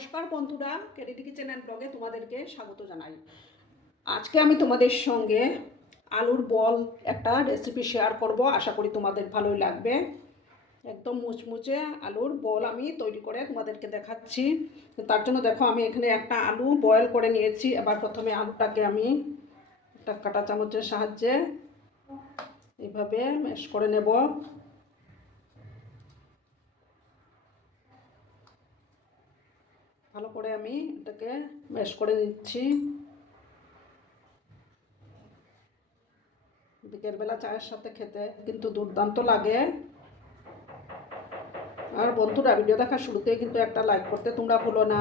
নমস্কার বন্ধুরা, কেডিডিকি চ্যানেল ব্লগে তোমাদেরকে স্বাগত জানাই। আজকে আমি তোমাদের সঙ্গে আলুর বল একটা রেসিপি শেয়ার করব। আশা করি তোমাদের ভালোই লাগবে। একদম মুচমুচে আলুর বল আমি তৈরি করে তোমাদেরকে দেখাচ্ছি। তার জন্য দেখো, আমি এখানে একটা আলু বয়েল করে নিয়েছি। এবার প্রথমে আলুটাকে আমি একটা কাঁটা চামচের সাহায্যে এইভাবে ম্যাশ করে নেব। ভালো করে আমি এটাকে ম্যাশ করে নিচ্ছি। বিকেলবেলা চায়ের সাথে খেতে কিন্তু দুর্দান্ত লাগে। আর বন্ধুরা, ভিডিও দেখার শুরুতেই কিন্তু একটা লাইক করতে তোমরা ভুলো না।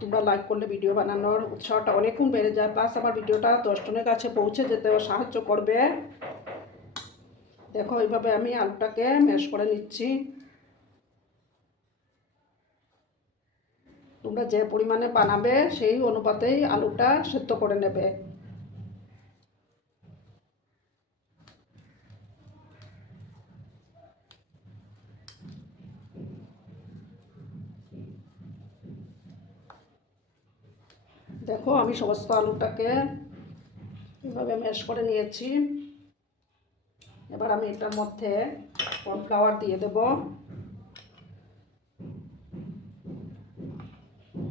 তোমরা লাইক করলে ভিডিও বানানোর উৎসাহটা অনেকক্ষণ বেড়ে যায়, প্লাস আমার ভিডিওটা 10 জনের কাছে পৌঁছে যেতেও সাহায্য করবে। দেখো, এইভাবে আমি আলুটাকে ম্যাশ করে নিচ্ছি। তোমরা যে পরিমাণে বানাবে সেই অনুপাতেই আলুটা সেদ্ধ করে নেবে। দেখো, আমি সমস্ত আলুটাকে এভাবে ম্যাশ করে নিয়েছি। এবার আমি এটার মধ্যে কর্নফ্লাওয়ার দিয়ে দেব।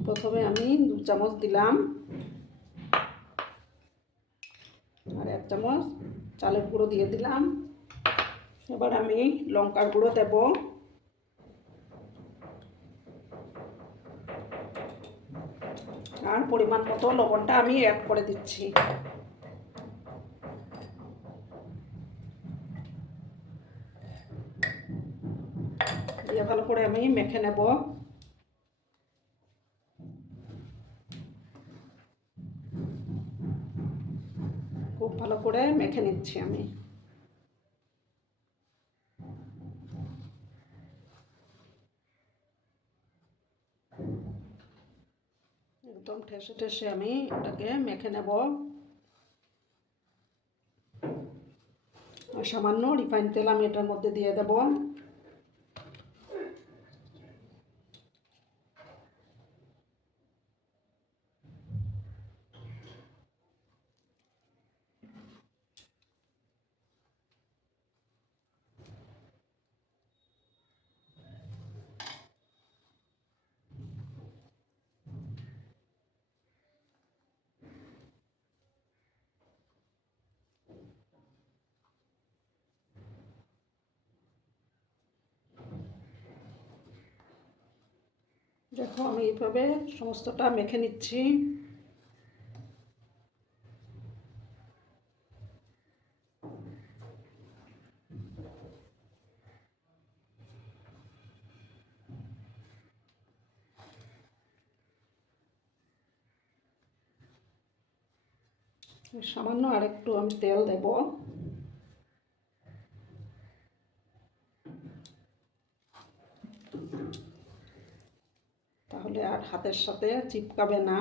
প্রথমে আমি 2 চামচ দিলাম, আর 1 চামচ চালের গুঁড়ো দিয়ে দিলাম। এবার আমি লঙ্কার গুঁড়ো দেব, আর পরিমাণ মতো লবণটা আমি অ্যাড করে দিচ্ছি। দিয়ে ভালো করে আমি মেখে নেব। খুব ভালো করে মেখে নিচ্ছি আমি। একদম ঠেসে ঠেসে আমি এটাকে মেখে নেব। আর সামান্য রিফাইন তেল আমি এটার মধ্যে দিয়ে দেব। দেখো, আমি এইভাবে সমস্তটা মেখে নিচ্ছি। সামান্য আরেকটু আমি তেল দেব। তাহলে আর হাতের সাথে চিপকাবে না।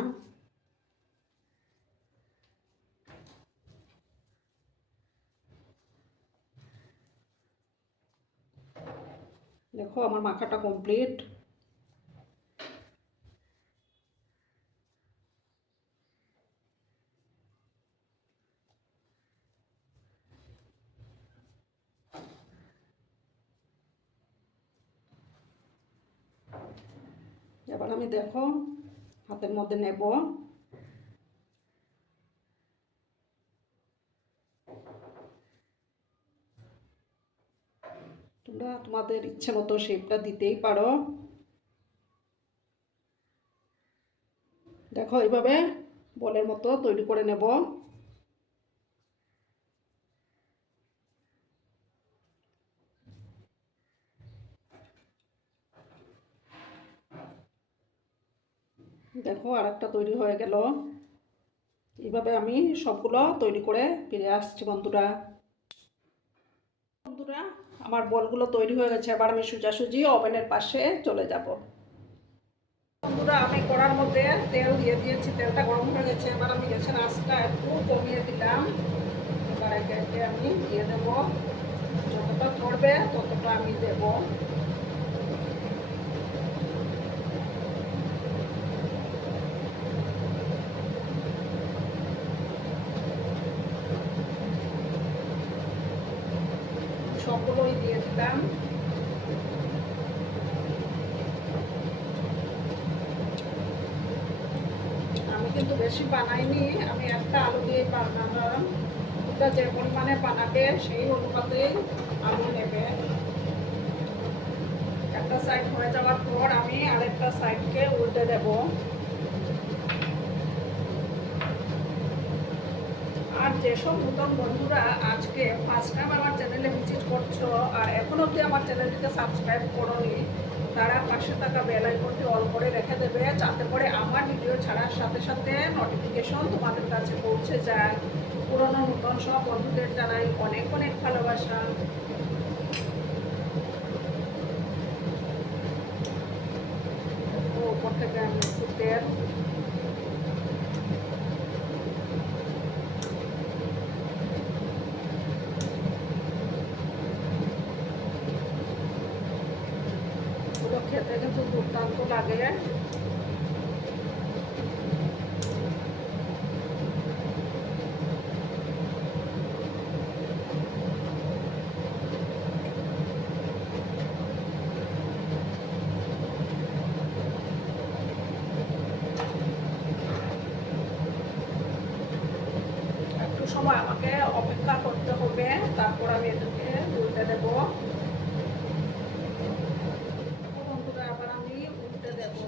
দেখো, আমার মাখাটা কমপ্লিট। এবার আমি দেখো হাতের মধ্যে নেব। তোমরা তোমাদের ইচ্ছে মতো শেপটা দিতেই পারো। দেখো, এইভাবে বলের মতো তৈরি করে নেব। দেখো, আরেকটা তৈরি হয়ে গেল। এইভাবে আমি সবগুলো তৈরি করে ফিরে আসছি বন্ধুরা। বন্ধুরা, আমার বলগুলো তৈরি হয়ে গেছে। এবার আমি সোজাসুজি ওভেনের পাশে চলে যাব। বন্ধুরা, আমি কড়ার মধ্যে তেল দিয়ে দিয়েছি। তেলটা গরম হয়ে গেছে। এবার আমি গ্যাসের আঁচটা একটু কমিয়ে দিলাম। এবার একে একে আমি দিয়ে দেবো। যতটা ধরবে ততটা আমি দেব। দিলাম। আমি কিন্তু বেশি বানাইনি, আমি একটা আলু দিয়ে বানালাম। ওটা যে পরিমাণে বানাবে সেই অনুপাতেই আলু নেবে। একটা সাইড হয়ে যাওয়ার পর আমি আরেকটা সাইডকে উল্টে দেব। আর যেসব নতুন বন্ধুরা আজকে ফার্স্ট টাইম আমার চ্যানেলে ভিজিট করছো আর এখন অবধি আমার চ্যানেলটিকে সাবস্ক্রাইব করোনি, তারা পাশে থাকা বেল আইকনটি অল করে রেখে দেবে, যাতে করে আমার ভিডিও ছাড়ার সাথে সাথে নোটিফিকেশন তোমাদের কাছে পৌঁছে যায়। পুরনো নতুন সব বন্ধুদের জানাই অনেক অনেক ভালোবাসা। উপর থেকে আমি একটু তেল খেতে কিন্তু দুর্দান্ত লাগে। একটু সময় আমাকে অপেক্ষা করতে হবে, তারপর আমি এটাকে উল্টে দেবো। বন্ধুরা আবার আমি উল্টে দেবো।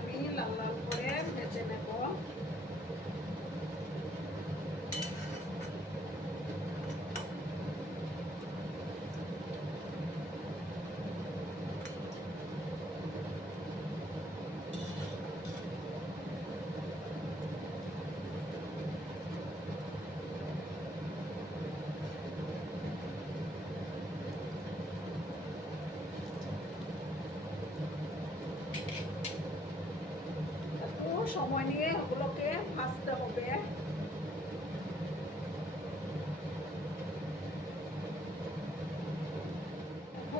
আমি লাল লাল করে ভেজে নেব। সময় নিয়ে ওগুলোকে ভাজতে হবে।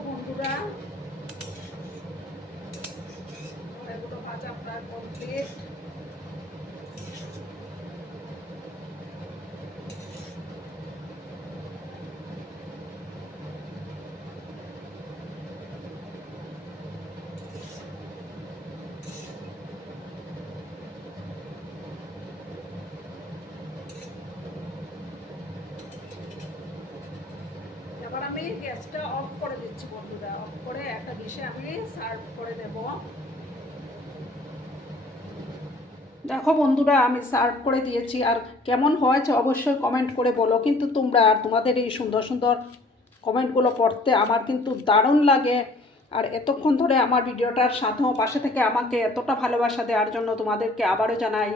বন্ধুরা এগুলো ভাজা প্রায় কমপ্লিট। এবার আমি গ্যাসটা অফ করে দিচ্ছি বন্ধুরা, অফ করে একটা ডিশে আমি সার্ভ করে দেব। দেখো বন্ধুরা আমি সার্ভ করে দিয়েছি, আর কেমন হয়েছে অবশ্যই কমেন্ট করে বলো। কিন্তু তোমরা আর তোমাদের এই সুন্দর সুন্দর কমেন্টগুলো পড়তে আমার কিন্তু দারুণ লাগে। আর এতক্ষণ ধরে আমার ভিডিওটার সাথেও পাশে থেকে আমাকে এতটা ভালোবাসা দেওয়ার জন্য তোমাদেরকে আবারও জানাই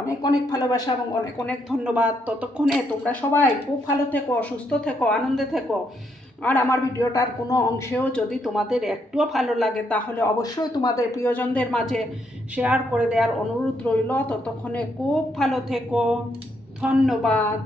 অনেক অনেক ভালোবাসা এবং অনেক অনেক ধন্যবাদ। ততক্ষণে তোমরা সবাই খুব ভালো থেকো, সুস্থ থেকো, আনন্দে থেকো। আর আমার ভিডিওটার কোনো অংশেও যদি তোমাদের একটুও ভালো লাগে তাহলে অবশ্যই তোমাদের প্রিয়জনদের মাঝে শেয়ার করে দেওয়ার অনুরোধ রইল। ততক্ষণে খুব ভালো থেকো, ধন্যবাদ।